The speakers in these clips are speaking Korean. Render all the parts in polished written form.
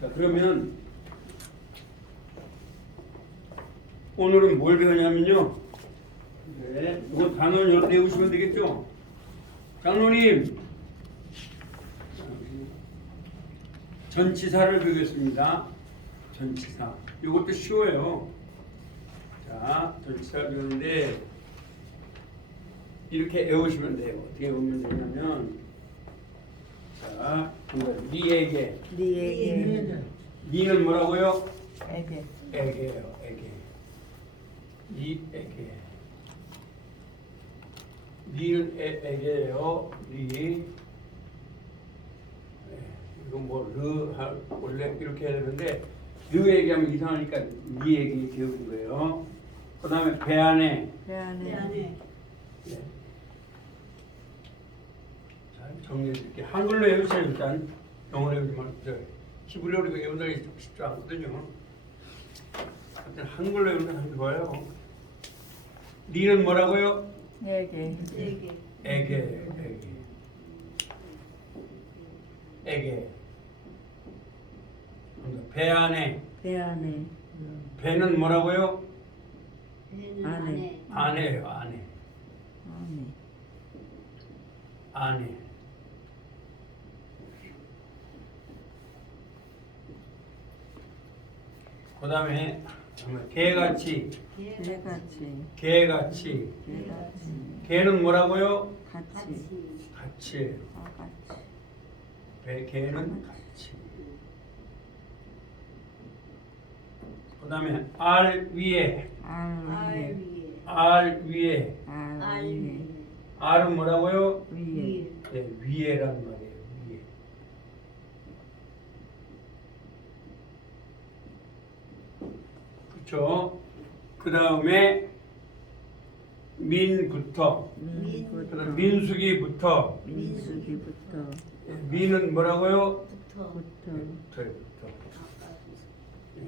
자, 그러면 오늘은 뭘 배우냐면요. 네, 이거 단어를 외우시면 되겠죠? 장로님, 전치사를 배우겠습니다. 전치사. 이것도 쉬워요. 자, 전치사를 배우는데 이렇게 외우시면 돼요. 어떻게 외우면 되냐면, 자, 니에게. 니는 뭐라고요? 에게. 에게요, 에게. 니에게. 니는 에게요. 니. 이건 원래 이렇게 해야 되는데, 르 얘기하면 이상하니까 니 얘기 배우는 거예요. 그 다음에 배 안에. 배 네. 자, 정리해드릴게요. 한글로 외우세요, 일단. 영어로 외우지 말고. 히브리어로 외우는 게 쉽지 않거든요. 하여튼 한글로 외우는 게 참 좋아요. 니는 뭐라고요? 에게. 에게. 배 안에. 배는 뭐라고요? 안에. 안에요, 안에. 그 다음에 개같이. 개는 뭐라고요? 같이. 개는 같이. 그 다음에 알 위에. 알은 뭐라고요? 위에. 네, 위에란 말이에요. 위에. 그렇죠? 그 다음에 민부터. 그다음 민수기부터. 민은 뭐라고요? 붙어요. 네.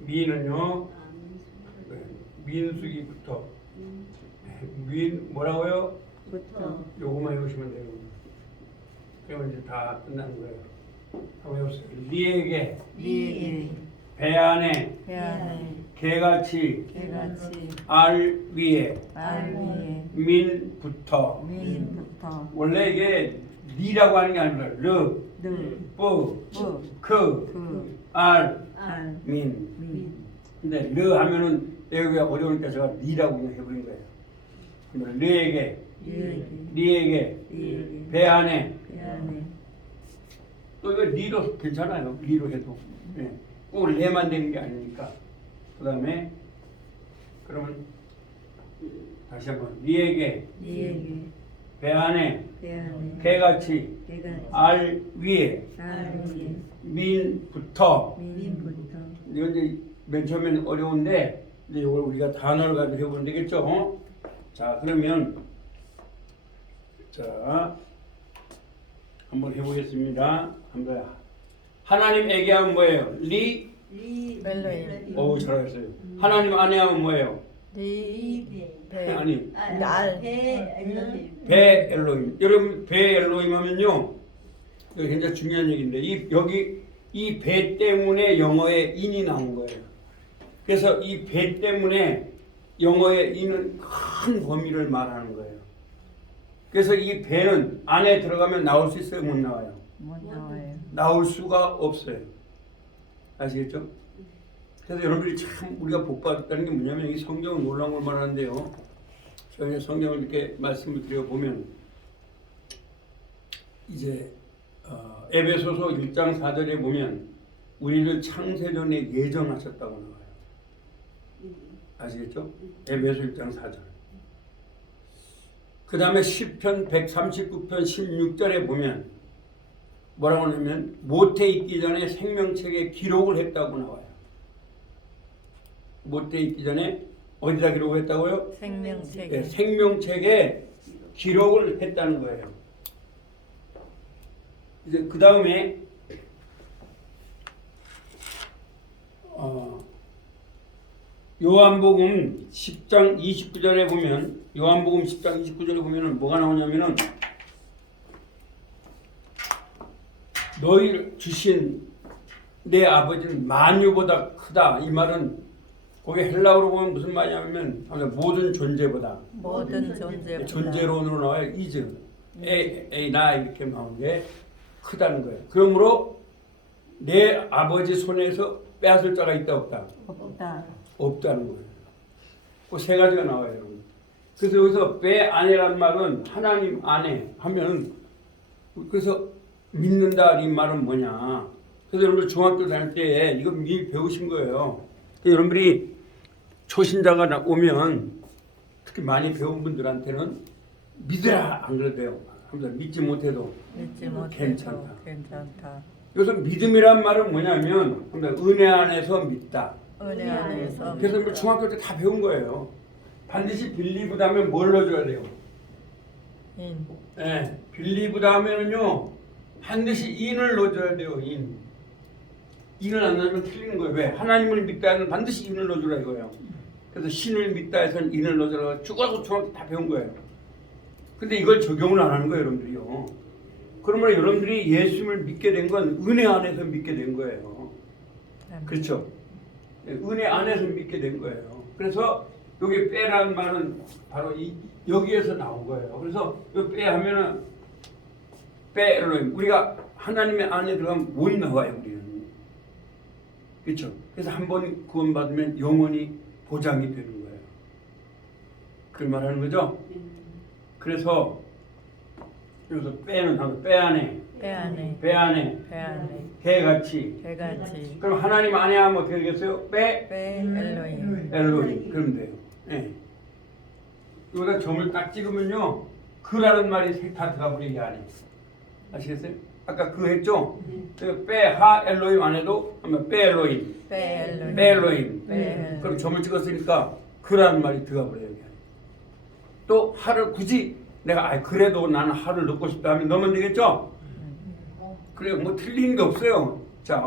민은요. 네, 민수기부터. 민 뭐라고요? 요거만 외우시면 돼요. 그러면 이제 다 끝나는 거예요. 한번 외우세요. 니에게. 배 안에. 개같이. 알 위에. 민부터. 원래 이게 니라고 하는 게 아니라 르, 뿌, 크, 알, 민. 근데 르 하면은 외우기가 어려우니까 제가 니라고 그냥 해버린 거예요. 그러면 르에게, 니에게, 배 안에. 또 이거 니로 괜찮아요. 니로 해도. 네. 꼭 레만 되는 게 아니니까. 그 다음에 그러면 다시 한번 니에게, 배 안에, 개같이, 알 위에, 민부터. 이건 이제 맨 처음에는 어려운데 이제 이걸 우리가 단어를 가지고 해보면 되겠죠. 자, 그러면 자 한번 해보겠습니다. 한번 하나님에게 하면 뭐예요? 멜로임. 오, 잘하셨어요. 하나님 안에 하면 뭐예요? 아니, 배 엘로힘. 여러분, 배 엘로힘 하면요, 이거 굉장히 중요한 얘기인데, 여기 이 배 때문에 영어에 인이 나온 거예요. 그래서 이 배 때문에 영어의 인은 큰 범위를 말하는 거예요. 그래서 이 배는 안에 들어가면 나올 수 있어요? 못 나와요? 나올 수가 없어요. 아시겠죠? 그래서 여러분들이 참 우리가 복받았다는 게 뭐냐면 이 성경은 놀라운 걸 말하는데요. 저희 성경을 이렇게 말씀을 드려보면 이제 에베소서 1장 4절에 보면 우리를 창세전에 예정하셨다고 나와요. 아시겠죠? 에베소 1장 4절. 그 다음에 시편 139편 16절에 보면 뭐라고 하냐면 모태 있기 전에 생명책에 기록을 했다고 나와요. 모태 있기 전에 어디다 기록을 했다고요? 생명책에. 네, 생명책에 기록을 했다는 거예요. 이제 그 다음에 요한복음 10장 29절에 보면 뭐가 나오냐면은 너희 주신 내 아버지는 만유보다 크다. 이 말은 거기 헬라어로 보면 무슨 말이냐면 모든 존재보다 모든 존재보다 존재론으로 나와요. 이즈 나 이렇게 나온 게 크다는 거예요. 그러므로 내 아버지 손에서 빼앗을 자가 있다 없다? 없다. 없다는 거예요. 그 세 가지가 나와요. 여러분. 그래서 여기서 빼 안에란 말은 하나님 안에 하면 그래서 믿는다 이 말은 뭐냐. 그래서 여러분들 중학교 다닐 때 이거 미리 배우신 거예요. 여러분들이 초신자가 오면 특히 많이 배운 분들한테는 믿으라 안 그래도요. 믿지 못해도 믿지 못해도 괜찮다. 여기서 믿음이란 말은 뭐냐면 은혜 안에서 믿다. 은혜 안에서 그래서 우리 중학교 때 다 배운 거예요. 반드시 빌리브 다음에 뭘 넣어줘야 돼요? 인. 네, 빌리브 다음에는요 반드시 인을 넣어줘야 돼요. 인을 안 넣으면 틀리는 거예요. 왜? 하나님을 믿다는 반드시 인을 넣어주라 이거예요. 그래서 신을 믿다 해서는 인을 넣어주라. 죽어서 중학교 다 배운 거예요. 근데 이걸 적용을 안 하는 거예요, 여러분들이요. 그러면 여러분들이 예수님을 믿게 된 건 은혜 안에서 믿게 된 거예요. 그렇죠? 은혜 안에서 믿게 된 거예요. 그래서 여기 빼라는 말은 바로 여기에서 나온 거예요. 그래서 여기 빼 하면은 빼 엘로힘. 우리가 하나님의 안에 들어가면 못 나와요, 우리는. 그렇죠? 그래서 한 번 구원받으면 영원히 보장이 되는 거예요. 그 말하는 거죠? 그래서 여기서 빼는 하면 빼 안에, 배 안에 배 안에, 배 안에 개같이. 개같이 그럼 하나님 안에 하면 어떻게 되겠어요? 빼 배 엘로힘 엘로힘. 그러면 돼요. 예. 여기다 점을 딱 찍으면요, 그라는 말이 다 들어가 버려 이 안에. 아시겠어요? 아까 그 했죠? 빼하 엘로힘 안에도 하면 빼 엘로힘, 배 엘로힘 빼 엘로힘. 배 그럼 점을 찍었으니까 그라는 말이 들어가 버려요. 여기 안에. 또 하를 굳이 내가 그래도 나는 하를 넣고 싶다 하면 넣으면 되겠죠? 그래 뭐 틀리는 게 없어요. 자,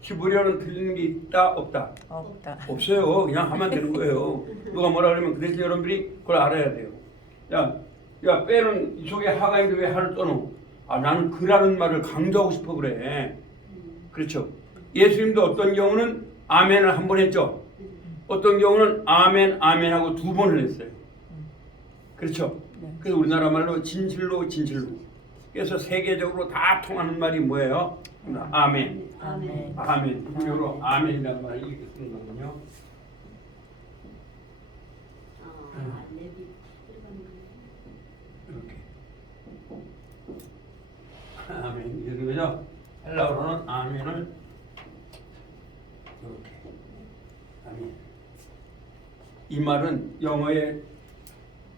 히브리어는 틀리는 게 있다 없다? 없다. 없어요. 그냥 하면 되는 거예요. 누가 뭐라 그러면 그 대신 여러분들이 그걸 알아야 돼요. 야 빼는 이 속에 하가 있는데 왜 하를 떠놓? 나는 그라는 말을 강조하고 싶어 그래. 그렇죠. 예수님도 어떤 경우는 아멘을 한 번 했죠. 어떤 경우는 아멘 아멘하고 두 번을 했어요. 그렇죠. 그래서 우리나라 말로 진실로 진실로. 그래서 세계적으로 다 통하는 말이 뭐예요? 아멘. 아멘. 아멘. 히브리어로 아멘이라는 말을 이렇게 쓰는 거거든요. 이렇게. 아멘. 이런 거죠? 헬라어로는 아멘을 이렇게. 아멘. 이 말은 영어의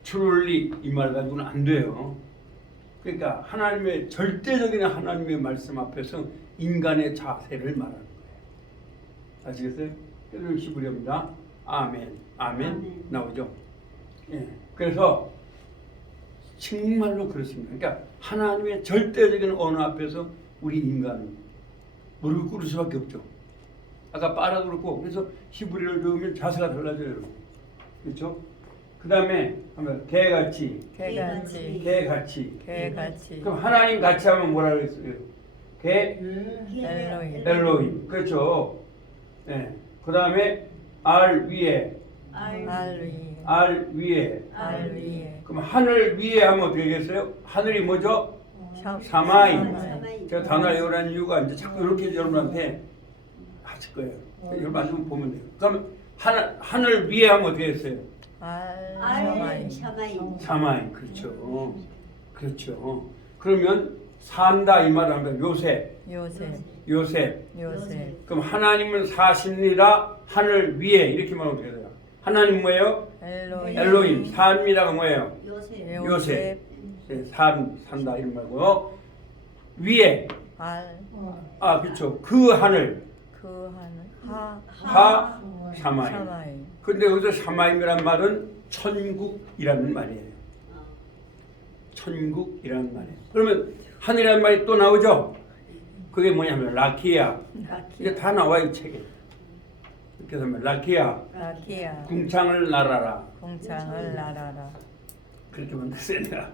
truly 이 말 가지고는 안 돼요. 그러니까 하나님의 절대적인 하나님의 말씀 앞에서 인간의 자세를 말하는 거예요. 아시겠어요? 그래서 히브리어입니다. 아멘, 아멘 나오죠. 예. 그래서 정말로 그렇습니다. 그러니까 하나님의 절대적인 언어 앞에서 우리 인간은 무릎을 꿇을 수밖에 없죠. 아까 빠라도 그렇고 그래서 히브리어를 배우면 자세가 달라져요. 그렇죠? 그 다음에 개같이. 그럼 하나님 같이 하면 뭐라 그랬어요? 엘로힘. 엘로힘. 그렇죠. 네. 그 다음에 알 위에. 알 위에. 그럼 하늘 위에 하면 어떻게 되겠어요? 하늘이 뭐죠? 사마이. 제가 단어 외우라는 이유가 이제 자꾸 이렇게 여러분한테 하실 거예요. 여러분 한번 보면 돼요. 그러면 하늘 위에 하면 어떻게 됐어요? 사마이. 그렇죠. 그렇죠. 그러면 산다 이 말을 합니다. 요셉. 그럼 하나님은 사십니다. 하늘 위에 이렇게 말하면 어떻게 돼요? 하나님 뭐예요? 엘로힘. 삽니다가 뭐예요? 요셉. 네, 산다 이런 말고요. 위에. 그렇죠. 그 하늘. 사마이. 근데 여기서 사마임이란 말은 천국이라는 말이에요. 천국이라는 말이에요. 그러면 하늘이라는 말이 또 나오죠? 그게 뭐냐면 라키아. 이게 다 나와 이 책에. 이렇게 하면 라키아. 궁창을 날아라. 그렇게 만들었어요.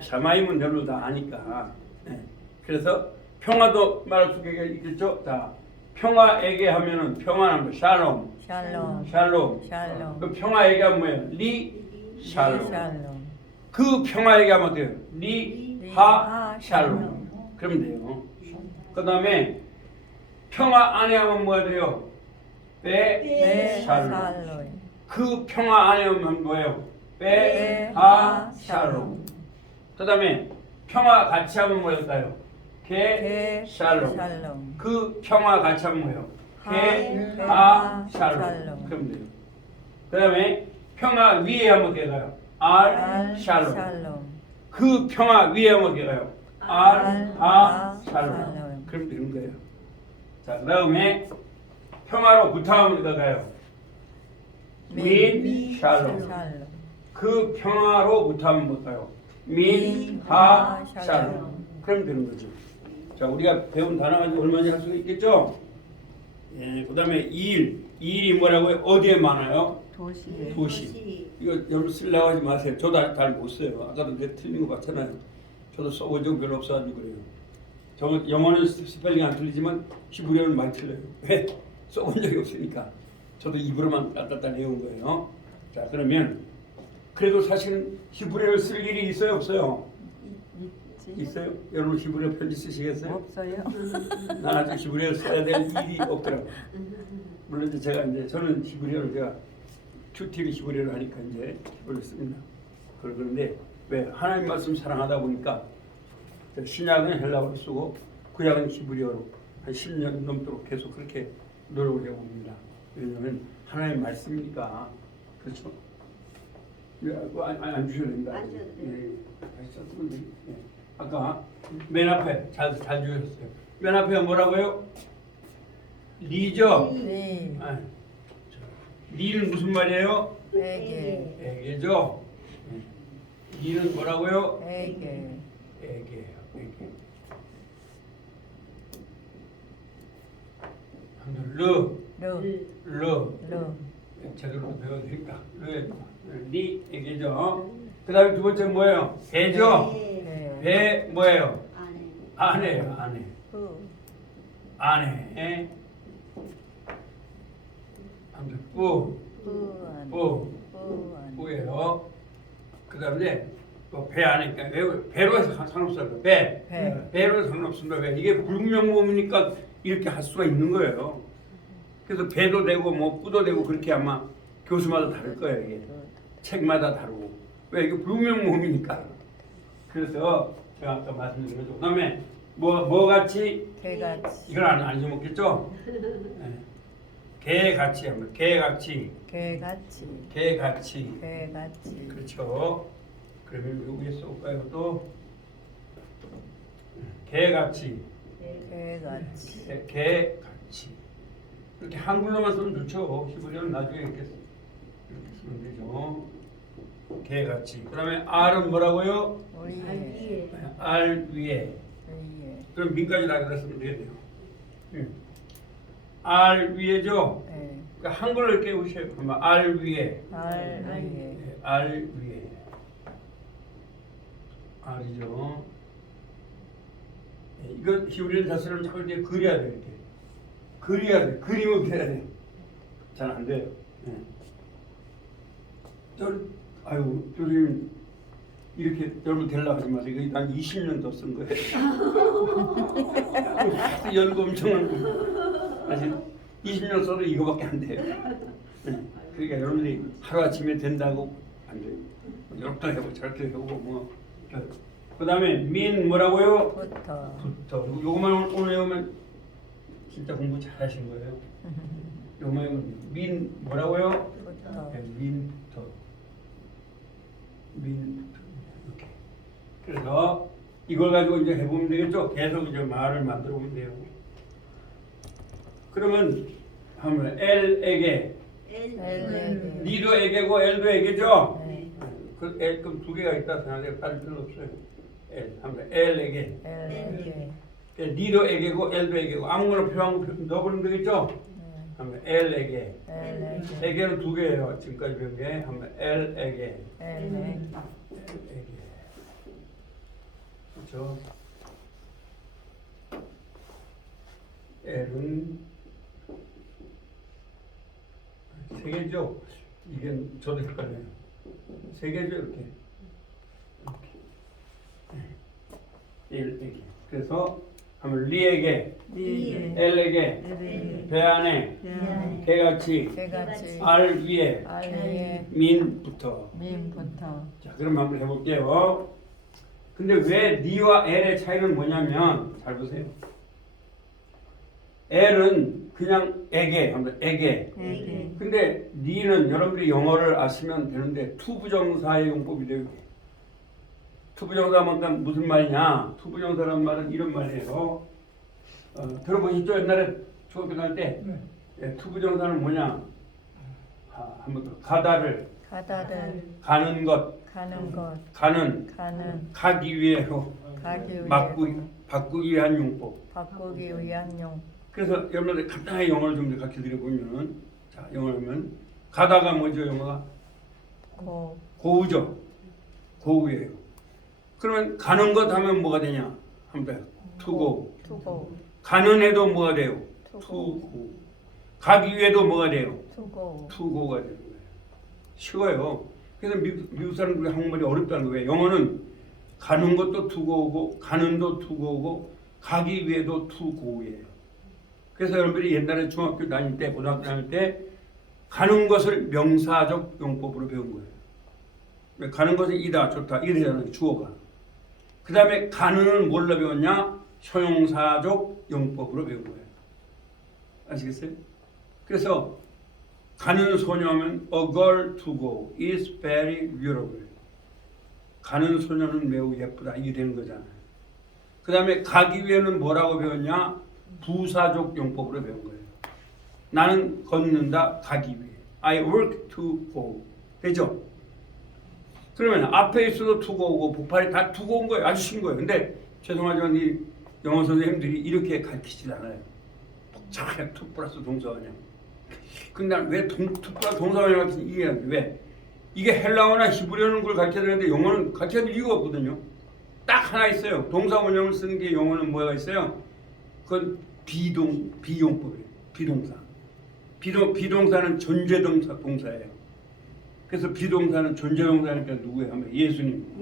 사마임은 별로 다 아니까. 네. 그래서 평화도 말할 수가 있겠죠. 자, 평화에게 하면은 평화는 뭐 샬롬, 샬롬. 샬롬. 샬롬. 그 평화에게 하면 뭐예요? 리 샬롬. 샬롬. 그 평화에게 하면 돼요. 리하 샬롬. 샬롬. 그러면 돼요. 그 다음에 평화 안에 하면 뭐가 돼요? 베 샬롬. 샬롬. 그 평화 안에 하면 뭐예요? 베하 베하 샬롬. 그 다음에 평화 같이 하면 뭐일까요? 게 샬롬. 샬롬. 그 평화 같이 하면 뭐예요? 게 하 하 샬롬. 샬롬. 그러면 돼요. 그 다음에 평화 위에 하면 되가요? 알 샬롬. 샬롬. 그 평화 위에 하면 되가요? 알 하 샬롬. 샬롬. 그럼 되는 거예요. 자, 그 다음에 평화로 붙어하면 되가요? 민 샬롬. 샬롬. 그 평화로 붙어하면 뭘까요? 민 하 샬롬. 그럼 되는 거죠. 자, 우리가 배운 단어가 얼마나 할 수 있겠죠? 예, 그 다음에 일이 뭐라고요? 어디에 많아요? 도시. 도시. 이거 여러분 쓰려고 하지 마세요. 저도 잘 못 써요. 아까도 내가 틀린 거 봤잖아요. 저도 써본 적 별로 없어가지고 그래요. 저 영어는 스펠링 안 틀리지만 히브리어는 많이 틀려요. 왜? 써본 적이 없으니까. 저도 입으로만 따따따 외운 거예요. 자, 그러면 그래도 사실은 히브리어를 쓸 일이 있어요, 없어요? 있어요? 여러분 히브리어 편지 쓰시겠어요? 없어요. 난 아직 히브리어를 써야 될 일이 없더라고요. 물론 이제 제가 이제 저는 히브리어를 제가 큐티비 히브리어를 하니까 이제 히브리어를 씁니다. 그런데 왜 하나님 말씀 사랑하다 보니까 신약은 헬라어로 쓰고 구약은 히브리어로 한 10년 넘도록 계속 그렇게 노력을 해봅니다. 왜냐하면 하나님 말씀이니까. 그렇죠? 안 주셔도 됩니다. 안 주셔도 돼요. 다시 썼으면 돼요. 예. 아까 맨 앞에 잘 주셨어요. 맨 앞에 뭐라고요? 리죠? 네. 아, 리는 무슨 말이에요? 에게. 에게죠? 리는 뭐라고요? 에게. 에게예요. 에게. 르, 르. 르. 르. 제대로 배워드릴까? 리, 에게죠? 그 다음에 두 번째 뭐예요? 배죠? 네. 배 뭐예요? 안에. 아내예요. 아내. 후. 아내. 아무튼 뿌, 후안. 뿌, 후안. 뿌예요. 그 다음에 배 안에 배로 해서 상관없어요. 배. 배. 배로 해서 상관없습니다. 왜? 이게 불명모음이니까 이렇게 할 수가 있는 거예요. 그래서 배도 되고 뭐 뿌도 되고 그렇게 아마 교수마다 다를 거예요. 이게 책마다 다르고. 왜? 이게 불명모음이니까. 그래서 제가 아까 말씀드린 거죠. 그다음에 뭐 같이 개같이. 이걸 안 잊어먹겠죠? 네. 개같이 하면 개같이 개같이. 개같이 개같이. 그렇죠. 그러면 여기에 써볼까요? 또 개같이 개같이. 개같이 이렇게 한글로만 쓰면 좋죠. 히브리어는 나중에 이렇게 쓰면 되죠. 개같이. 그다음에 R은 뭐라고요? 위에. R 위에. 위에. 그럼 민까지 다 그랬으면 되겠네요. R 위에죠. 네. 그러니까 한글을 이렇게 우셔요. 그러면 R 위에. 알 위에. 네, R 위에. R이죠. 네, 이거 히브리어 자체를 자꾸 이렇게 그려야 돼. 이렇게 그려야 돼. 그림을 그려야 돼. 잘 안 돼요. 네. 아유, 교수님 이렇게 여러분 되려고 하지 마세요. 이거 한 20년 더 쓴 거예요. 연구 엄청 하고 사실 20년 써도 이거밖에 안 돼요. 네. 그러니까 여러분들이 하루아침에 된다고 안 돼요. 이렇게 해보고 저렇게 해보고 뭐. 그 다음에 민 뭐라고요? 부터. 부터. 요거만 오늘 외우면 진짜 공부 잘하신 거예요. 요거만 외우면 민 뭐라고요? 부터. 네, 민부터. 민부터. 이렇게. 그래서 이걸 가지고 이제 해보면 되겠죠? 계속 이제 말을 만들어 보면 돼요. 그러면 하면 L에게 L에게. 니도 에게고 L도 에게죠? 네. 그 L 그럼 두 개가 있다 생각해요. 다를 필요 없어요. L 하면 L에게. L에게. 니도 에게고 L도 에게고 아무거나 필요한 거 넣어보면 되겠죠? 네. 하면 L에게. L에게. 에게는 두 개예요. 지금까지 배운 게 하면 L에게. L에게. L에게. 그렇죠? L은 세 개죠. 이게 저도 헷갈려요. 세 개죠 이렇게. 이렇게. 그래서 하면 리에게, 리에게 L에게, L에게 배 안에, 배안에 개같이, 개같이 알 위에, 알 위에 민부터. 민부터 자, 그럼 한번 해볼게요. 근데 왜 니와 L의 차이는 뭐냐면, 잘 보세요. L은 그냥 에게, 한번 에게. 에게 근데 니는 여러분들이 영어를 아시면 되는데 투부정사의 용법이 돼요. 투부정사만 무슨 말이냐? 투부정사란 말은 이런 말이에요. 들어보셨죠? 옛날에 중학교 다닐 때 예, 투부정사는 뭐냐? 한번 더. 가다를 가다를 가는 것, 가는 것 가는 가는 가기 위해로 가기 위해 바꾸기 위한 용법. 바꾸기 위한 용 그래서 여러분들 간단하게 영어를 좀 가르쳐 드려보면, 자, 영어하면 가다가 뭐죠? 영어가 고 고우죠. 고우예요. 그러면 가는 것 하면 뭐가 되냐? 한번 투고. 투고 가는 해도 뭐가 돼요? 투고 투고. 가기 위해도 뭐가 돼요? 투고 투고가 되는 거예요. 쉬워요. 그래서 미국 사람들이 한국말이 어렵다는 거예요. 영어는 가는 것도 투고고 가는도 투고고 가기 위해도 투고예요. 그래서 여러분들이 옛날에 중학교 다닐 때, 고등학교 다닐 때 가는 것을 명사적 용법으로 배운 거예요. 가는 것은 이다, 좋다, 이게 되잖아요. 주어가. 그 다음에 가는은 뭘로 배웠냐? 형용사적 용법으로 배운 거예요. 아시겠어요? 그래서 가는 소녀는 a girl to go is very beautiful. 가는 소녀는 매우 예쁘다. 이게 되는 거잖아요. 그 다음에 가기 위해는 뭐라고 배웠냐? 부사적 용법으로 배운 거예요. 나는 걷는다, 가기 위해. I work to go. 되죠? 그러면 앞에 있어도 to go고 복팔이 다 to go인 거예요. 아주 쉬운 거예요. 근데 죄송하지만 이 영어 선생님들이 이렇게 가르치지 않아요. 복잡하게 to 플러스 동사원형. 근데 난 왜 to 플러스 동사원형 같은 이해하지? 왜? 이게 헬라어나 히브리어는 걸 가르쳐야 되는데 영어는 가르쳐야 될 이유가 없거든요. 딱 하나 있어요. 동사원형을 쓰는 게 영어는 뭐가 있어요? 그건 비용법이에요. 비동사. 비동사는 존재동사 동사예요. 그래서 비동사는 존재동사니까 누구예요? 하면 예수님.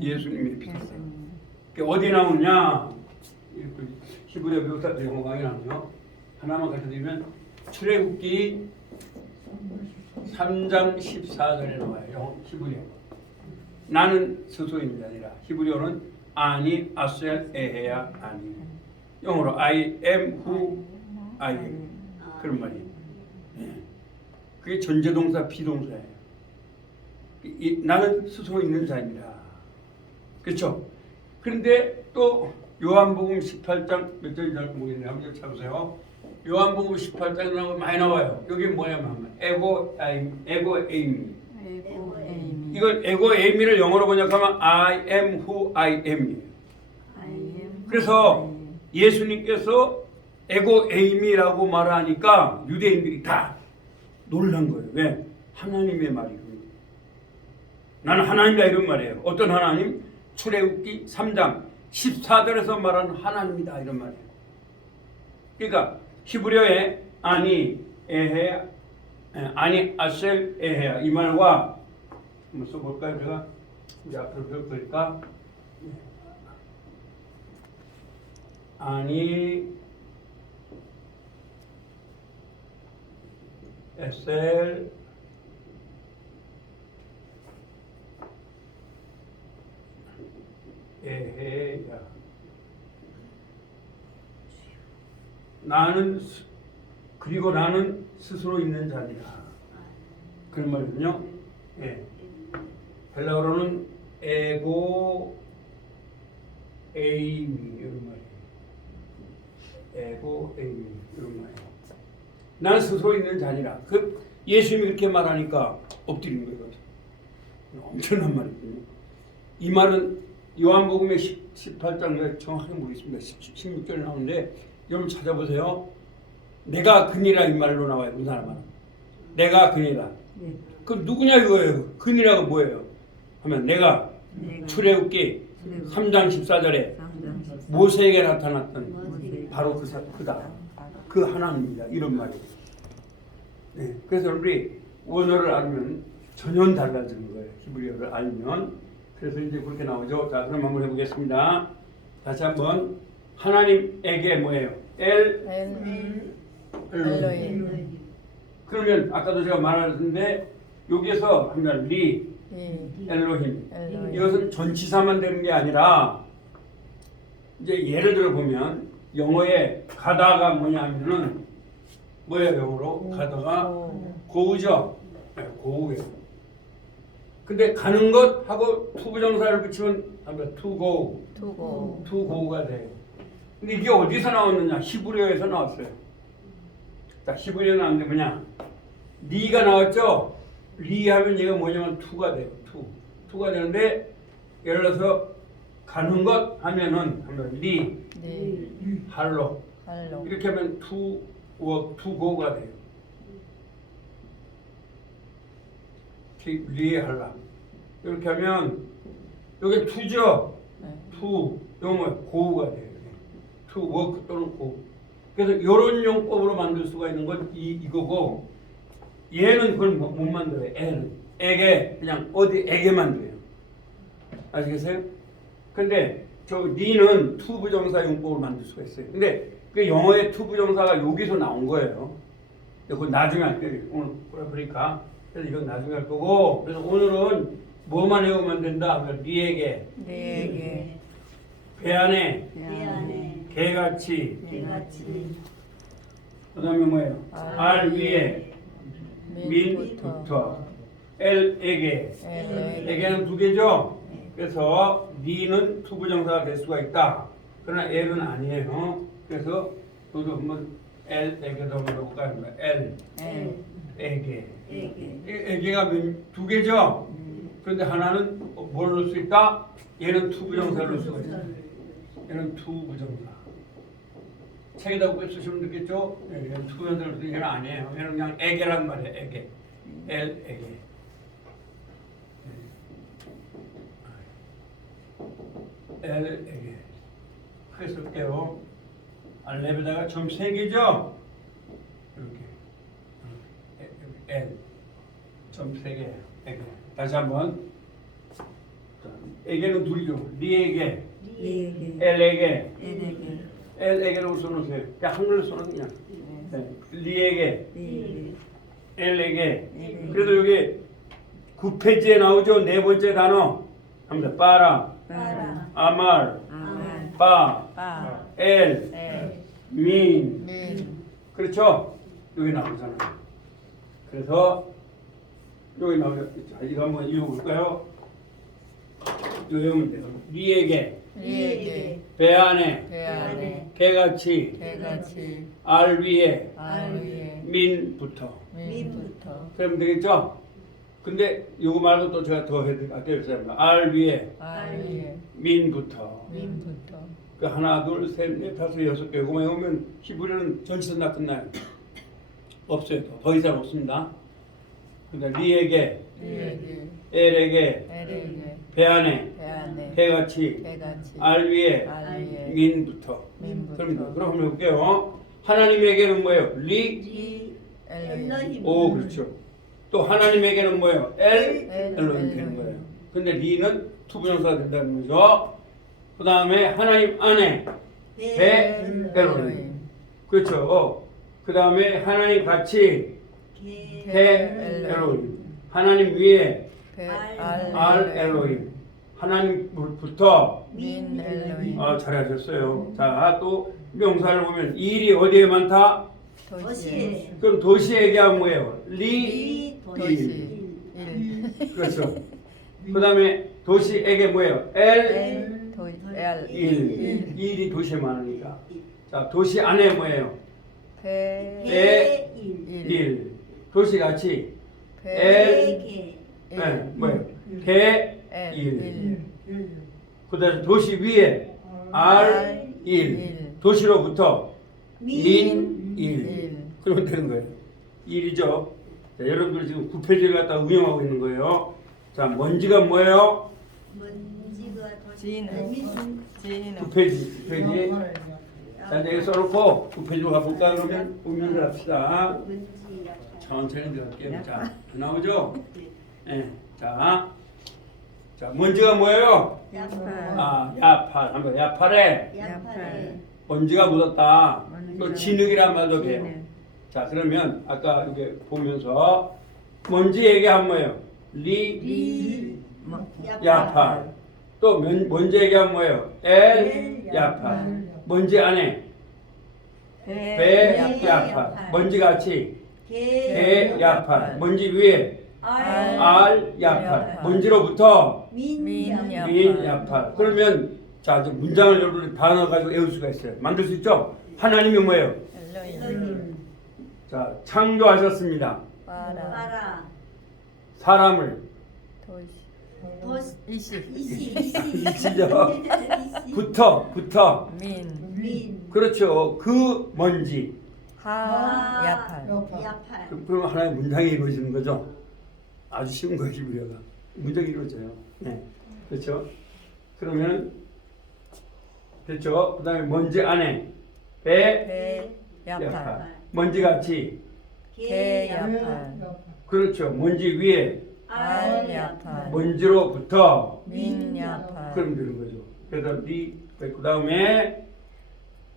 예수님이 비동사예요. 어디 나오냐? 히브리어 묘사 영어 강의 나오죠. 하나만 가르쳐드리면 출애굽기 3장 14절에 나와요. 히브리어. 나는 스스로 있는 게 아니라 히브리어는 아니 아셀 에헤야 아니. 영어로 I am who I am. 그런 말이에요. 그게 전제동사 비동사예요. 나는 스스로 있는 자입니다. 그렇죠? 그런데 또 요한복음 18장 몇 절인지 모르겠네요. 한번 찾아보세요. 요한복음 18장에 나오면 많이 나와요. 여기 뭐냐면 에고 에이미. 이걸 에고 에이미를 영어로 번역하면 I am who I am. 그래서 예수님께서 에고 에이미라고 말하니까 유대인들이 다 놀란 거예요. 왜? 하나님의 말이거든요. 나는 하나님이다 이런 말이에요. 어떤 하나님? 출애굽기 3장 14절에서 말하는 하나님이다 이런 말이에요. 그러니까 히브리어에 아니 에헤 아니 아셀 에헤 이 말과 한번 써볼까요? 제가 이제 앞으로 배울 거니까 아니 에셀 에헤야 나는 그리고 나는 스스로 있는 자니라 그런 말이군요. 예. 헬라어로는 에고 에이미 이런 말이에요. 에고 에이미 이런 말이에요. 나는 스스로 있는 자니라. 그 예수님이 그렇게 말하니까 엎드린 거거든. 엄청난 말이거든요. 이 말은 요한복음의 18장 정확하게 모르겠습니다. 16절에 나오는데 여러분 찾아보세요. 내가 그니라 이 말로 나와요. 우리나라 말은. 내가 그니라. 그럼 누구냐 이거예요. 그니라가 뭐예요? 하면 내가 출애굽기 3장 14절에 모세에게 나타났던 바로 그다. 그 하나입니다. 이런 말이에요. 네, 그래서 우리 원어를 알면 전혀 달라지는 거예요. 히브리어를 알면. 그래서 이제 그렇게 나오죠. 자, 그럼 한번 해보겠습니다. 다시 한번 하나님에게 뭐예요? 엘로힘. 그러면 아까도 제가 말했는데 여기에서 하면 리 엘로힘. 이것은 전치사만 되는 게 아니라 이제 예를 들어 보면 영어에 가다가 뭐냐면은 뭐예요? 영어로 가다가 고우죠. 네, 고우예요. 근데 가는 것 하고 투부정사를 붙이면 to go, to go가 돼요. 근데 이게 어디서 나왔느냐? 히브리어에서 나왔어요. 자, 히브리어 나왔는데 뭐냐? 리가 나왔죠? 리 하면 얘가 뭐냐면 to가 돼요. to가 되는데 예를 들어서 가는 것 하면은 리, 할로 이렇게 하면 to go가 돼요. 리에 할라 이렇게 하면 여기 to죠? to 영어 go가 돼요. to work 또는 go. 그래서 이런 용법으로 만들 수가 있는 건 이거고 얘는 그걸 못 만들어요. 애는 에게 그냥 어디에게 만들어요. 아시겠어요? 근데 저 니는 투부정사 용법으로 만들 수가 있어요. 근데 그 영어의 투부정사가 여기서 나온 거예요. 그건 나중에 할 거예요. 오늘 그러니까 그래서 이건 나중에 할 거고 그래서 오늘은 뭐만 외우면 된다? 니에게 배 안에 개같이 그 다음에 뭐예요? 알 위에 민부터 엘에게 에게는 두 개죠? 그래서 니는 투부정사가 될 수가 있다. 그러나 엘은 아니에요. 그래서 저도 한번 엘에게도 한번 해볼까요? 엘에게 에게가 두 개죠? 그런데 하나는 뭘 넣을 수 있다? 얘는 투부정사를 넣을 수가 있어요. 얘는 투부정사. 책에다 쓰시면 되겠죠? 얘는 투부정사를 넣을 수 얘는 아니에요. 얘는 그냥 에게란 말이에요. 에게. 엘에게. 엘에게. 크게 쓸게요. 알렙에다가 점 3개죠? 이렇게. 엘. 점 3개. 에게. 다시 한번. 에게는 둘이죠. 리에게. 엘에게. 엘에게로 써놓으세요. 그냥 한글로 써놓으면 그냥. 네. 리에게. 엘에게. 그래도 여기 9페이지에 나오죠. 네 번째 단어. 합니다. 빠라. 아말. 바. 엘. 민. 그렇죠? 여기 나오잖아요. 그래서 여기 나오죠. 자, 이거 한번 읽어볼까요? 이거 외우면 돼요. 리에게. 배 안에. 개같이. 알 위에. 민부터. 그러면 되겠죠? 근데 이거 말고 또 제가 더 해드릴게요. 알 위에. 민부터. 그 하나, 둘, 셋, 넷, 다섯, 여섯 개. 그거만 외우면 히브리어는 전치사 다 끝나요. 없어요. 더 이상 없습니다. 근데 리에게, 엘에게, 배 안에, 개같이, 알 위에, 민부터. 그럼 한번 해볼게요. 하나님에게는 뭐예요? 리, 오, 그렇죠. 또 하나님에게는 뭐예요? 엘로힘 되는 거예요. 근데 리는 투부정사가 된다는 거죠. 그 다음에 하나님 안에 배 엘로힘. 그렇죠. 그 다음에 하나님 같이 배 엘로힘. 하나님 위에 알 엘로힘. 하나님부터 민 엘로힘. 잘하셨어요. 자, 또 명사를 보면 일이 어디에 많다? 도시에. 그럼 도시에 얘기하면 뭐예요? 리, 도시. 그렇죠. 그 다음에 도시에게 뭐예요? 엘, 일. 일이 도시에 많으니까. 자, 도시 안에 뭐예요? 배, 일. 도시같이 엘, 뭐예요? 배, 일. 그 다음에 도시 위에 알, 일. 도시로부터 민, 일. 그러면 되는 거예요. 일이죠. 자, 여러분들 지금 9페이지를 갖다 응용하고 있는 거예요. 자, 먼지가 뭐예요? 먼지가 지는. 9페이지. 자, 이제 여기 써놓고 우편으로 가볼까? 그러면 우편을 합시다. 문지 약간. 천천히 들어갈게요. 자, 나오죠? 네. 자, 먼지가 뭐예요? 아, 야팔. 한번 야팔에 야팔에 먼지가 묻었다. 또 먼지가 진흙이란 말도 돼요. 자, 그러면 아까 이게 보면서 먼지 얘기하면 뭐예요? 리 야팔. 또 먼지 얘기하면 뭐예요? 엘 야팔. 먼지 안에 배 야팔. 먼지 같이 개 야팔. 먼지 위에 알 야팔. 먼지로부터 민 야팔. 민 야팔. 그러면 자, 이제 문장을 여러분이 단어 가지고 외울 수가 있어요. 만들 수 있죠? 하나님이 뭐예요? 엘로힘. 자, 창조하셨습니다. 파라. 사람을 도시. 이시 이시죠? 부터 민. 그렇죠. 그 먼지. 야팔 야팔. 그럼 하나의 문장이 이루어지는 거죠. 아주 쉬운 거예요, 히브리어가. 문장이 이루어져요. 네. 그렇죠? 그러면 됐죠? 그다음에 먼지 안에 배 야팔 야팔. 먼지 같이 개 야팔 그렇죠. 먼지 위에 알 야팔 먼지로부터 민 야팔 그럼 되는 거죠. 그래서 그 다음에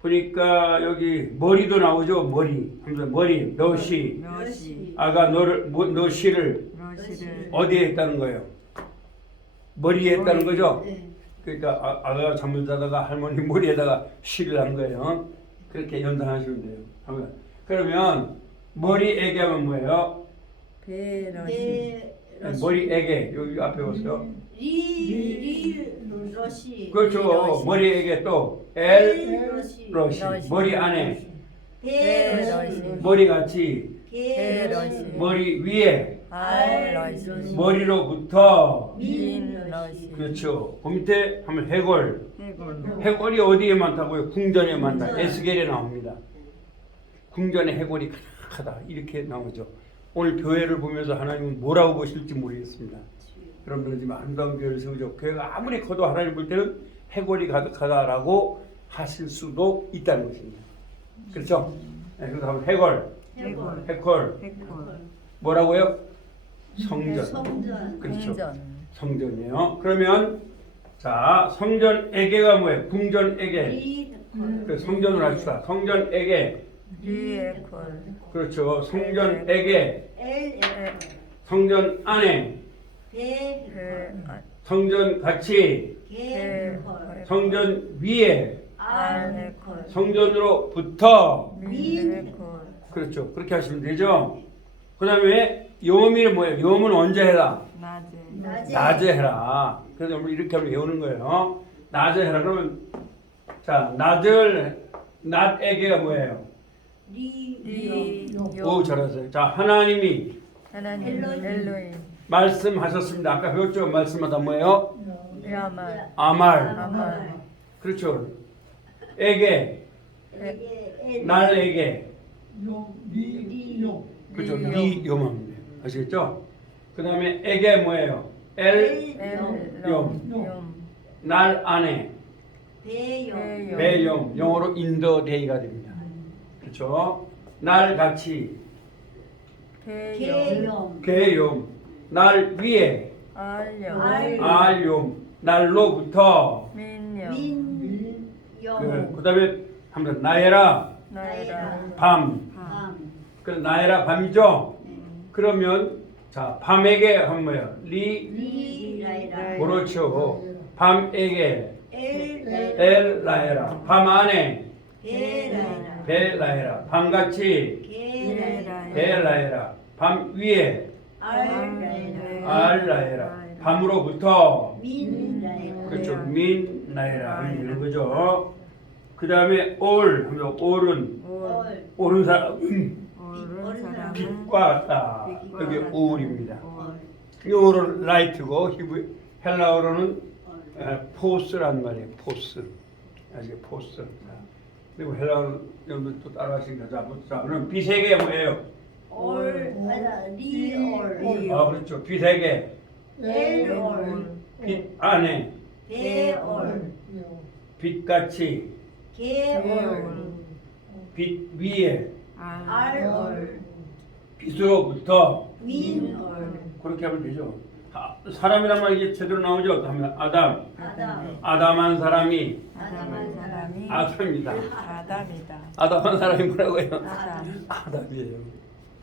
보니까 여기 머리도 나오죠. 머리. 하면서 머리, 너시. 러시 아가 너시를 러시를 어디에 했다는 거예요? 머리에 했다는 거죠. 네. 그러니까 아가가 잠을 자다가 할머니 머리에다가 시를 한 거예요. 그렇게 연상하시면 돼요. 그러면 머리에게 하면 뭐예요? 베러시 머리에게 여기 앞에 보세요. 리 러시. 그렇죠. 머리에게 또 엘 러시. 러시. 머리 안에 배 러시. 머리 같이 개 러시. 머리 위에 알 러시 머리로부터 민 러시 그렇죠. 그 밑에 하면 해골. 해골 해골이 어디에 많다고요? 궁전에 많다. 에스겔에 나옵니다. 궁전에 해골이 가득하다. 이렇게 나오죠. 오늘 교회를 보면서 하나님은 뭐라고 보실지 모르겠습니다. 여러분들은 지금 아름다운 교회를 세우죠. 교회가 아무리 커도 하나님 볼 때는 해골이 가득하다라고 하실 수도 있다는 것입니다. 그렇죠? 네, 그래서 한번 해골. 해골. 해골 뭐라고요? 성전. 성전. 그렇죠. 궁전 성전이에요. 그러면 자, 성전에게가 뭐예요? 궁전에게. 리 그 성전을 합시다. 성전에게. 리에콜 그렇죠. 성전에게. 엘 성전 안에. 배 성전 같이. 개 성전 위에. 알에콜 성전으로부터. 민에콜 그렇죠. 그렇게 하시면 되죠. 그 다음에 요음이 뭐예요? 요음은 언제 해라? 낮에 낮에 해라. 그래서 우리 이렇게 하면 외우는 거예요. 낮에 해라. 그러면 자, 낮에게가 뭐예요? 리 오, 잘하세요. 자, 하나님이 하나님 엘로힘 말씀하셨습니다. 아까 배웠죠? 말씀하다 뭐예요? 야말 아말. 아말 그렇죠. 에게, 날에게. 그렇죠. 리 요맘입니다. 아시겠죠? 그 다음에 에게 뭐예요? 엘, 엘롬 날 안에. 배용 배용. 영어로 인더 데이가 됩니다. 그렇죠? 날 같이. 개용 괴용. 날 위에. 알령 알용. 날로부터. 민용 그 다음에 한번 나에라. 나이라 밤. 밤 그 나에라 밤이죠? 그러면 자, 밤에게 하면 뭐예요? 리 라이라 그렇죠. 밤에게 엘 라에라. 밤 안에 배 라이라 라에라. 밤같이 개 라이라 라에라. 밤 위에 알 라이라 라에라. 밤으로부터 민 라이라 그렇죠. 민 라에라 이런 거죠. 그 다음에 올 하면 올은 올 옳은 사람 오른 사람은 빛과 같다. 여기 올입니다. 올 영어로 라이트고 헬라어로는 포스란 말이에요. 포스. 아시죠? 포스. 그리고 헬라어 여러분 또 따라하시니까 자, 그럼 빛에게 뭐예요? 올 리올 아, 그렇죠. 빛에게 엘올 빛 안에 배올 빛같이 개월 빛 위에 알월 빛으로부터 민월 그렇게 하면 되죠. 사람이란 말 이게 제대로 나오죠. 하면 아담. 아담 아담한 사람이 아담한 사람이 아담이다. 아담이다. 아담한 사람이 뭐라고요? 아담. 아담이에요.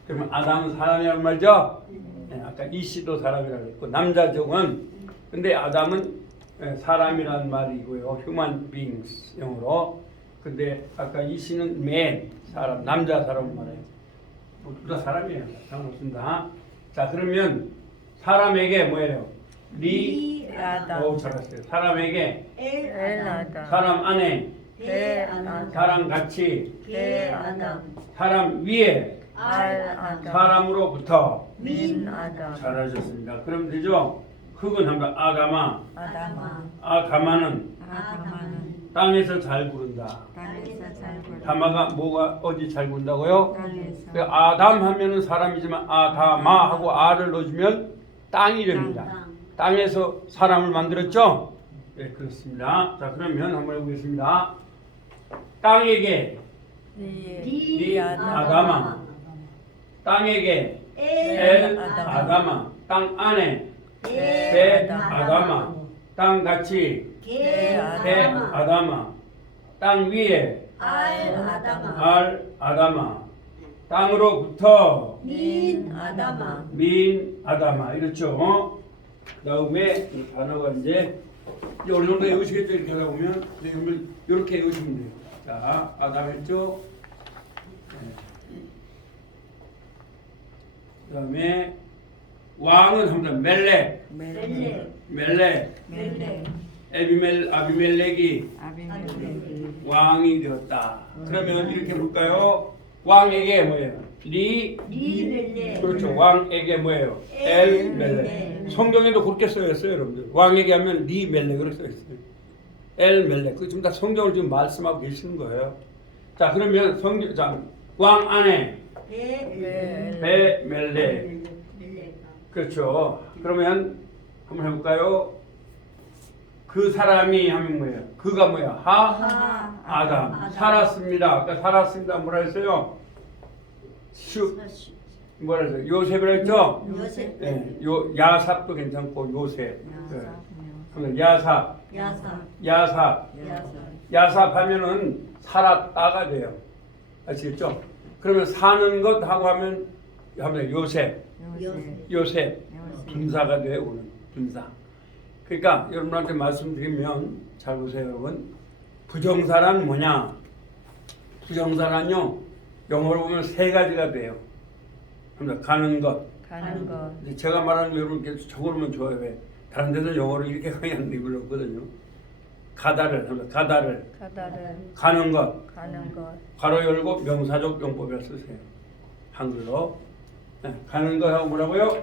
그러면 아담은 사람이란 말이죠. 네, 아까 이씨도 사람이라고 했고 남자종은 근데 아담은 사람이란 말이고요. human beings 영어로. 근데 아까 이씨는 man 사람 남자 사람 말해요. 둘 다 사람이에요. 상관없습니다. 자 그러면 사람에게 뭐예요? 리 아담. 잘했어요. 사람에게 엘 아담. 사람 안에 대 아담 사람 같이 개 아담 사람 위에 알 아담 사람으로부터 민 아담. 잘하셨습니다. 그럼 되죠? 흙은 한번 아담아 아담아. 아담아는 아담아는 땅에서 잘 구른다. 땅에서 잘 굴. 다마가 뭐가 어디 잘 구른다고요? 땅에서. 그 아담 하면은 사람이지만 아다마 하고 아를 넣어주면 땅이 됩니다. 땅에서 사람을 만들었죠? 네 그렇습니다. 자 그러면 한번 해보겠습니다. 땅에게 리 아담아 땅에게 엘 엘 아담 아담아 땅 안에 대 대 아담아 땅 같이 개 대 아담 아담아 땅 위에 알 아담 알 아담아 땅으로부터 민 아담 민 아담아 이렇죠. 그다음에 이 단어가 이제 어느 정도 외우시겠죠. 이렇게 하다 보면 이렇게 외우시면 돼요. 자 아담 했죠. 그다음에 왕은 합니다. 멜렉 멜렉 멜렉 아비멜렉이 아비멜렉이 왕이 되었다. 그러면 이렇게 볼까요? 왕에게 뭐예요? 리 멜렉 그렇죠. 왕에게 뭐예요? 엘멜렉. 성경에도 그렇게 써 있어요, 여러분들. 왕에게 하면 리멜렉으로 써 있어요. 엘멜렉. 그 지금 다 성경을 지금 말씀하고 계시는 거예요. 자, 그러면 성경 왕 안에 베멜렉. 그렇죠. 그러면 한번 해볼까요? 그 사람이 하면 뭐예요? 그가 뭐야? 아담. 살았습니다. 아까 살았습니다. 뭐라 했어요? 뭐라 했어요? 요셉이라 했죠? 요셉 예, 요 야삽도 괜찮고 요셉. 그러면 야삽 하면은 살았다가 돼요. 아시겠죠? 그러면 사는 것 하고 하면 요셉 분사가 돼요. 오늘 분사. 그러니까 여러분한테 말씀드리면 잘 보세요, 여러분. 부정사란 뭐냐? 부정사란요 영어로 보면 세 가지가 돼요. 가는 것. 이제 제가 말하는 거 여러분 이렇게 적어놓으면 좋아요. 왜? 다른 데서 영어를 이렇게 강의하는 게 별로 없거든요. 가다를 가는 것. 괄호 열고 명사적 용법을 쓰세요. 한글로. 네, 가는 거 하고 뭐라고요?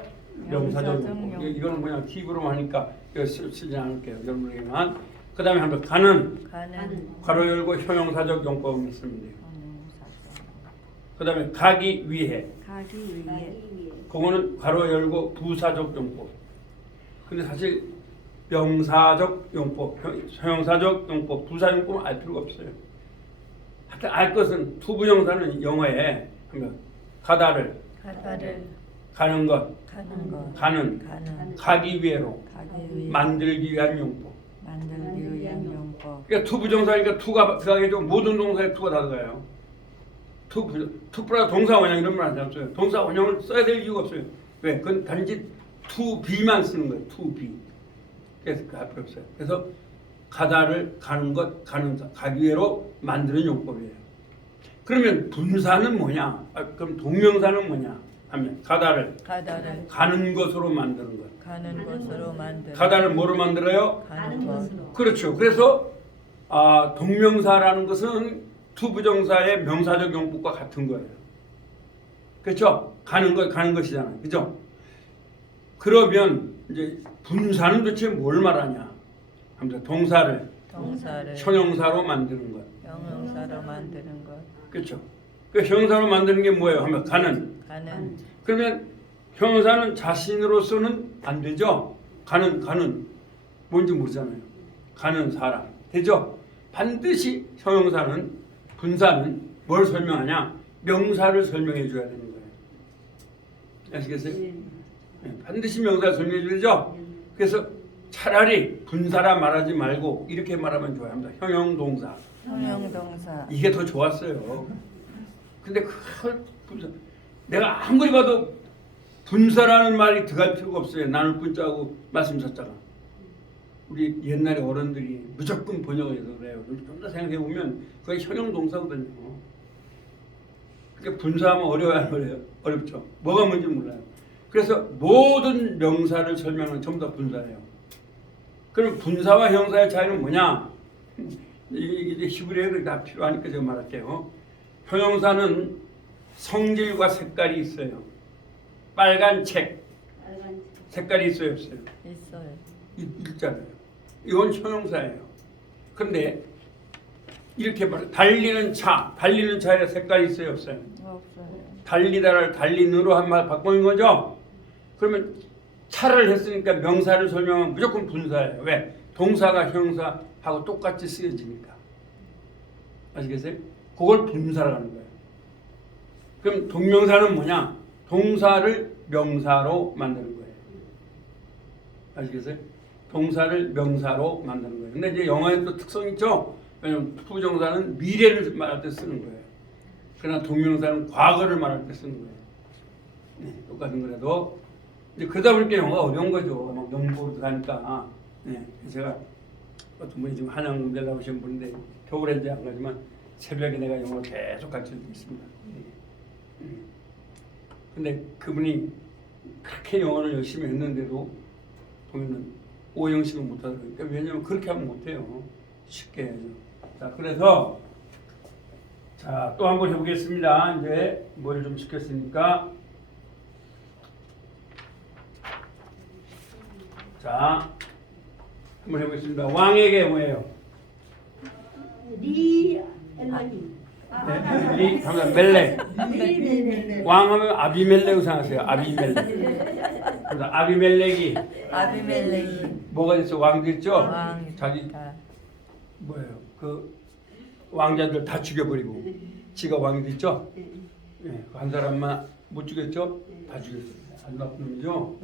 명사적 용법. 이거는 그냥 팁으로 하니까 이거 쓰지 않을게요. 여러분에게만. 그 다음에 한번 가는 괄호 열고 형용사적 용법을 쓰면 돼요. 그 다음에 가기 위해. 그거는 괄호 열고 부사적 용법. 근데 사실 명사적 용법, 형용사적 용법, 부사 용법은 알 필요가 없어요. 하여튼 알 것은 투부정사는 영어에 가다를 가는 것, 가기 위해로 만들기 위한 용법. 그러니까 투부정사니까 투가 들어가겠죠. 모든 동사에 투가 다 들어가요. 투 플러스 동사 원형 이런 말 안 써요. 동사 원형을 써야 될 이유가 없어요. 왜? 그건 단지 to be만 쓰는 거예요. to be. 그래서 할 필요 없어요. 그래서 가다를 가는 것, 가기 위해로 만드는 용법이에요. 그러면 분사는 뭐냐? 그럼 동명사는 뭐냐? 하면 가다를 가는 것으로 만드는 것. 가다를 뭐로 만들어요? 가는 것으로 그렇죠. 그래서 동명사라는 것은 투부정사의 명사적 용법과 같은 거예요. 그렇죠? 가는 것이잖아요. 그죠? 그러면 이제 분사는 도대체 뭘 말하냐? 하면서 동사를 형용사로 만드는 것. 그렇죠? 그 형용사로 만드는 게 뭐예요? 하면 가는. 그러면 형용사는 자신으로서는 안 되죠? 가는 뭔지 모르잖아요. 가는 사람. 되죠? 반드시 형용사는 분사는 뭘 설명하냐? 명사를 설명해 줘야 되는 거예요. 아시겠어요? 네, 반드시 명사를 설명해 줘야죠. 그래서 차라리 분사라 말하지 말고 이렇게 말하면 좋아요. 합니다. 형용동사. 형용동사. 이게 더 좋았어요. 근데 그 분사, 내가 아무리 봐도 분사라는 말이 들어갈 필요가 없어요. 나눌 분자하고 말씀하셨잖아. 우리 옛날에 어른들이 무조건 번역을 해서 그래요. 좀 더 생각해 보면 그게 형용동사거든요. 그러니까 분사하면 어려워요, 안 어려워요? 어렵죠. 뭐가 뭔지 몰라요. 그래서 모든 명사를 설명하는 전부 다 분사예요. 그럼 분사와 형사의 차이는 뭐냐? 이게 히브리어가 다 필요하니까 제가 말할게요. 형용사는 성질과 색깔이 있어요. 빨간 책 색깔이 있어요, 없어요? 있어요. 있잖아요. 이건 형용사예요. 그런데 이렇게 말 달리는 차에 색깔이 있어요, 없어요? 없어요. 달리다를 달리는으로 한 말 바꾸는 거죠. 그러면 차를 했으니까 명사를 설명하면 무조건 분사예요. 왜? 동사가 형용사하고 똑같이 쓰여지니까. 아시겠어요? 그걸 분사라는 거예요. 그럼 동명사는 뭐냐? 동사를 명사로 만드는 거예요. 아시겠어요? 동사를 명사로 만드는 거예요. 근데 이제 영어에 또 특성이 있죠? 왜냐면 부정사는 미래를 말할 때 쓰는 거예요. 그러나 동명사는 과거를 말할 때 쓰는 거예요. 네, 똑같은 거라도 이제 그러다 보니까 영어가 어려운 거죠. 막 영국으로 가니까. 네, 제가 어떤 분이 지금 한양대 나오신 분인데 겨울에 이제 안 가지만 새벽에 내가 영어를 계속 가르쳐주고 있습니다. 근데 그분이 그렇게 영어를 열심히 했는데도 보면은 오형식을 못하더라고요. 왜냐면 그렇게 하면 못해요. 쉽게 해야죠. 자, 그래서 자, 또 한번 해보겠습니다. 이제 머리 좀 식혔으니까. 자, 한번 해보겠습니다. 왕에게 뭐예요? 리 엘라님. 네, 리, 하면 멜렉. 왕하면 아비멜렉을 생각하세요. 아비멜렉. 그래서 아비멜렉이 뭐가 됐어? 왕 됐죠? 왕. 자기 뭐예요? 그 왕자들 다 죽여버리고 지가 왕이 됐죠? 예, 한 사람만 못 죽였죠? 다 죽였어요. 아주 나쁜 놈이죠?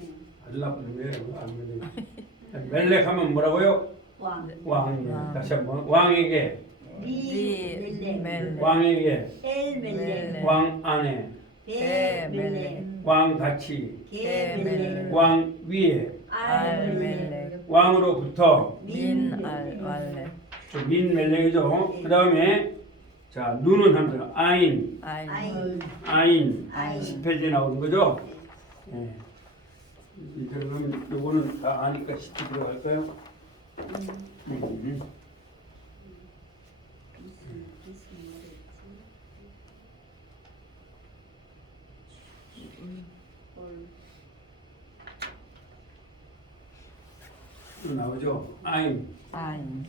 아주 나쁜 놈이에요. 아비멜렉. 멜렉 하면 뭐라고요? 왕. 다시 한번 왕에게 멜렉. 왕에게 엘멜렉. 왕 안에 베멜렉. 왕 같이 게멜렉. 왕 위에 알멜렉. 왕으로부터 민알왈렉. 민 멜렉이죠. 그 다음에 자 눈은 합니다. 아인 아인. 아인 아인. 10페이지에 나오는 거죠. 예. 그러면 요거는 다 아니까 10개 들어갈까요? 나오죠. 아인. 아인.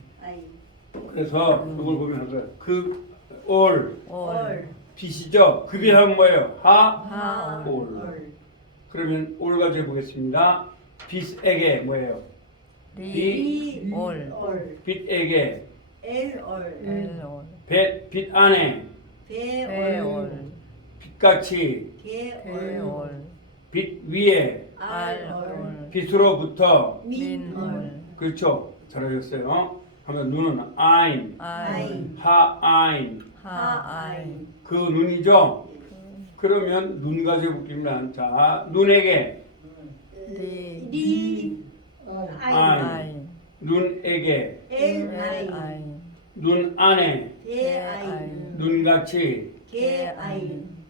그래서 이걸 보면 그 올 올. 빛이죠. 그 빛하면 뭐예요? 하올. 올. 그러면 올 가지고 해보겠습니다. 빛에게 뭐예요? 리올. 빛에게 엘올. 빛 안에 베올. 빛같이 베올. 빛 위에 알올. 빛으로부터 민올. 그렇죠. 잘하셨어요. 하면 눈은 아인, 아인. 하아인 하아인. 그 눈이죠. 그러면 눈 가지고 붙이면 자 눈에게 리. 아인, 아인. 눈에게 아인. 눈 안에 아인. 눈같이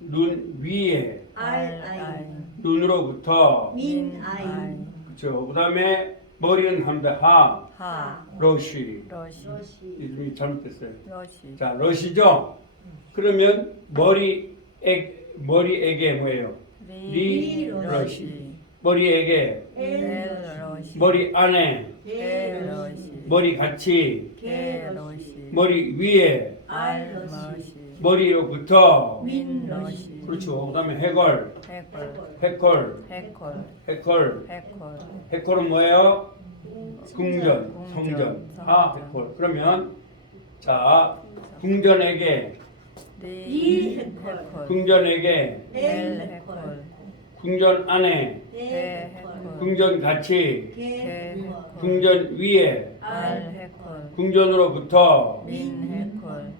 눈 위에 알아인. 눈으로부터 민아인. 그렇죠. 그다음에 머리는 합니다. 하. 러시 러시. 이름이 잘못됐어요. 러시. 자 러시죠. 그러면 머리에게 뭐예요? 리러시. 머리에게 벨러시. 머리 안에 벨러시. 머리 같이 벨러시. 머리 위에 알러시. 머리로부터 민러시. 그렇죠. 그다음에 해걸 해콜. 해컬 해콜. 해컬은 뭐예요? 궁전 궁전, 성전 성전. 해컬 그러면 자, 궁전에게, 리 해콜 궁전에게, 엘 해콜 궁전 안에, 대 해콜 궁전 같이, 개 해콜 궁전 위에, 알 해콜 궁전으로부터, 민 해콜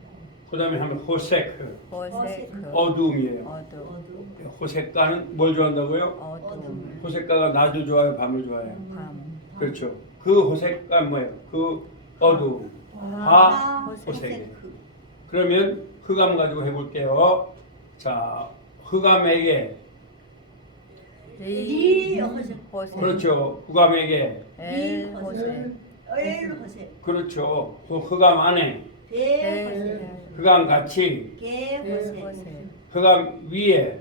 그 다음에 하면 호세크, 호세크 어두움이에요. 어둠 호세가는 뭘 좋아한다고요? 어둠 호세가가 낮을 좋아해요, 밤을 좋아해요? 밤 그렇죠. 그 호세가 뭐예요? 그 어두움, 화, 호세계. 그러면 흑암 가지고 해볼게요. 자, 흑암에게, 리 호세 그렇죠. 흑암에게, 엘 호세 엘 호세 그렇죠. 흑암 안에, 대 흑암 같이, 개 호세 호세 흑암 위에,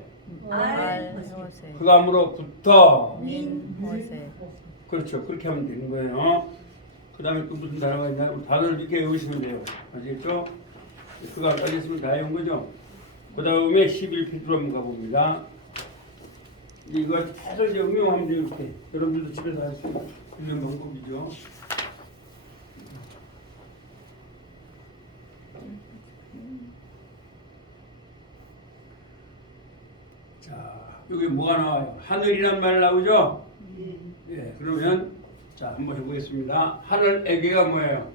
알 호세 흑암으로부터, 민 호세 그렇죠. 그렇게 하면 되는 거예요. 그 다음에 또 무슨 단어가 있나? 단어를 이렇게 외우시면 돼요. 아시겠죠? 흑암까지 있으면 다 외운 거죠? 그 다음에 11페이지로 한번 가봅니다. 이거 계속 이제 응용하면 돼요. 이렇게. 여러분들도 집에서 할 수 있는 방법이죠. 자, 여기 뭐가 나와요? 하늘이란 말 나오죠? 예, 그러면 자 한번 해보겠습니다. 하늘에게가 뭐예요?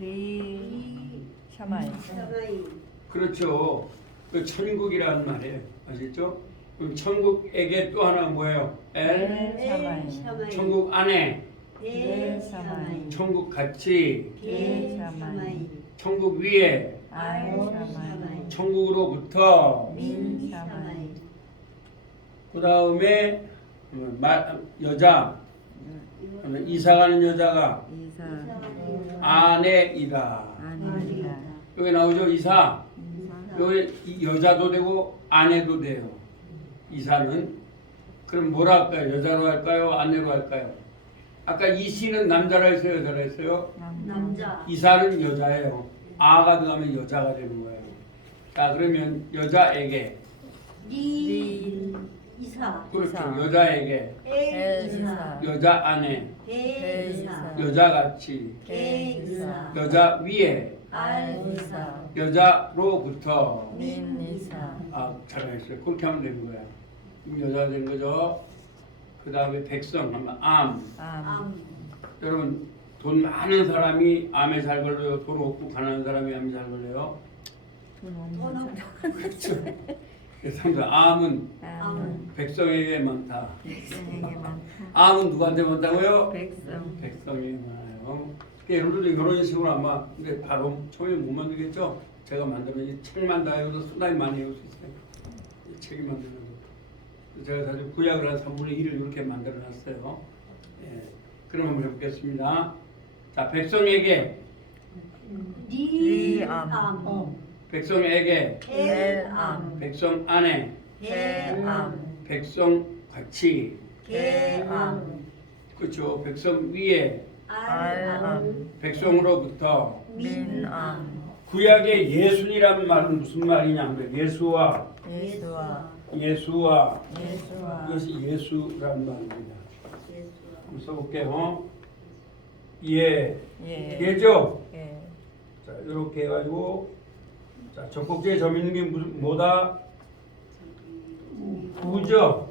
리 샤마이 샤마이 그렇죠. 그 천국이라는 말이에요. 아시죠? 그럼 천국에게 또 하나 뭐예요? 엘. 엘 샤마이 천국 안에, 대 샤마이 천국 같이, 개 샤마이 천국 위에, 알 샤마이 샤마이 천국으로부터. 민 샤마이 그 다음에 여자, 이사가는 여자가 이사 아내이다. 아닙니다 여기 나오죠? 이사. 이사 여기 이 여자도 되고 아내도 돼요. 이사는. 그럼 뭐라 할까요? 여자로 할까요? 아내로 할까요? 아까 이씨는 남자라 했어요? 여자라 했어요? 남자 이사는 여자예요. 아가 들어가면 여자가 되는 거예요. 자, 그러면 여자에게, 리 이사 그렇죠. 이사. 여자에게, 엘 이사 여자 안에, 대 이사 여자같이, 개 이사 여자 위에, 알 이사 여자로부터. 민 이사 아, 잘하셨어요. 그렇게 하면 되는 거야. 그럼 여자가 되는 거죠. 그 다음에 백성 하면 암. 암 암 여러분, 돈 많은 사람이 암에 잘 걸려요? 돈 없고 가난한 사람이 암에 잘 걸려요? 돈 돈 없는 없 그렇죠. 그래서 암은 사람 백성에게 많다. 백성에게 많다 암은 누구한테 많다고요? 백성 백성에게 많아요. 그러니까 여러분들도 결혼식으로 아마 근데 바로 처음에 못 만들겠죠? 제가 만들면 이 책만 다 해도 상당히 많이 해올 수 있어요. 이 책이 만드는 거. 제가 사실 구약을 한 3분의 1을 이렇게 만들어 놨어요. 예. 그럼 한번 해보겠습니다. 자, 백성에게, 리암 백성에게, 엘암 백성 안에, 개암 백성 같이, 개암 그렇죠. 백성 위에, 알암 백성으로부터. 민암 구약의 예순이라는 말은 무슨 말이냐면 예수와 예수와 예수와 예수와 이것이 예수라는 말입니다. 예수와 한번 써볼게요. 예, 예 예죠. 예 자, 이렇게 해가지고 자, 적국지에 점 있는 게 무슨 뭐다? 구죠.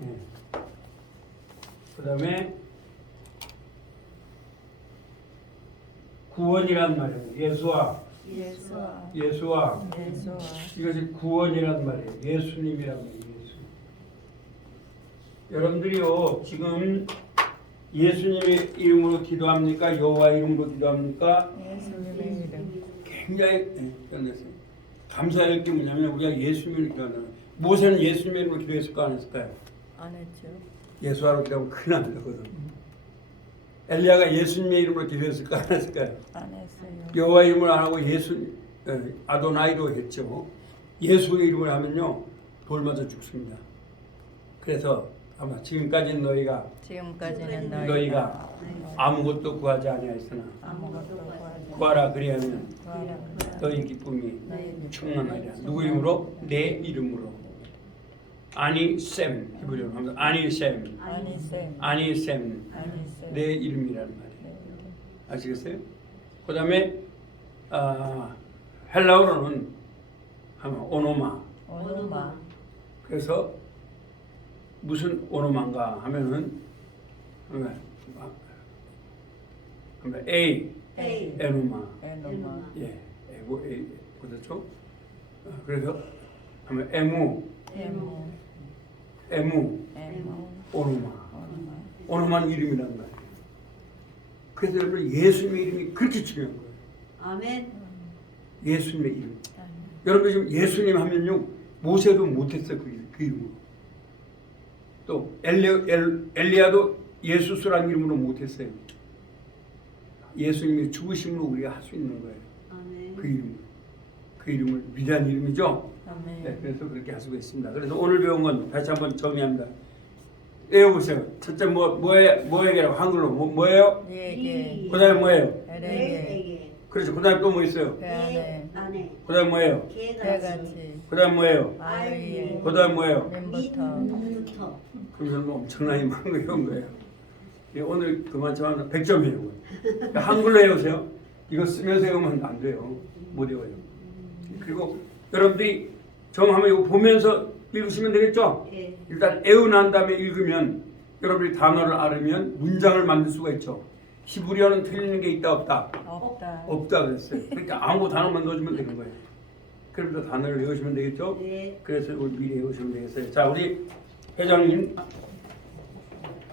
예. 그다음에 구원이란 말이에요. 예수와 예수와 예수와 예수와 이것이 구원이란 말이에요. 예수님이란 말이에요. 예수. 여러분들이요 지금 예수님의 이름으로 기도합니까? 여호와 이름으로 기도합니까? 예수님의 이름 굉장히 감사할 게 뭐냐면 우리가 예수님을 기도하는 모세는 예수님의 이름으로 기도했을까 안 했을까요? 안 했죠 예수하러 기도하면 큰일 나거든. 엘리야가 예수님의 이름으로 기도했을까 안 했을까요? 안 했어요 여호와 이름을 안 하고 예수 아도나이로 했죠. 예수의 이름을 하면요 돌 맞아 죽습니다. 그래서 아마 지금까지는 지금까지는 너희가 아무것도 구하지 아니하였으나 아무것도 구하라 그리하면 구하라 너희 기쁨이 너희 충만하리라. 누구 이름으로? 내 이름으로. 아니 쌤 히브리어로 하면 아니 쌤 아니셈 아니 쌤 아니셈 내 이름이라는 말이에요. 아시겠어요? 그 다음에 헬라어로는 하면 오노마. 오노마. 그래서 무슨 오노마인가 하면은 A A. 에노마. 에노마. 예, 에고 A 그렇죠? 그래서 하면 에무 에모. 에무 에모. 오노마. 오노마. 오노만 이름이란 말이에요. 그래서 여러분 예수님의 이름이 그렇게 중요한 거예요. 아멘. 예수님의 이름. 여러분 지금 예수님 하면요 모세도 못했어요 그 이름으로. 또 엘리야도 예수스라는 이름으로 못했어요. 예수님의 죽으심으로 우리가 할 수 있는 거예요. 아멘. 그 이름, 그 이름을 위대한 이름이죠. 아멘. 네, 그래서 그렇게 하시고 있습니다. 그래서 오늘 배운 건 다시 한번 정리합니다. 외워보세요. 첫째 뭐에게라고 한글로 뭐예요? 니에게. 그다음에 뭐예요? 엘에게. 그렇죠. 그다음에 또 뭐 있어요? 배 안에. 안에. 그다음에 뭐예요? 개같이. 배같이. 그다음에 뭐예요? 알 위에. 그다음에 뭐예요? 님부터. 밑부터. 그러면 뭐 엄청나게 많은 거 외운 거예요. 오늘 그만치만 100점 외우고 한글로 외우세요. 이거 쓰면서 외우면 안 돼요. 못 외워요. 그리고 여러분들이 정하면 이거 보면서 읽으시면 되겠죠? 예. 일단 애운한 다음에 읽으면 여러분이 단어를 알으면 문장을 만들 수가 있죠. 히브리어는 틀리는 게 있다 없다? 없다. 없다 그랬어요. 그러니까 아무 단어만 넣어주면 되는 거예요. 그러면서 단어를 외우시면 되겠죠? 네. 그래서 이걸 미리 외우시면 되겠어요. 자, 우리 회장님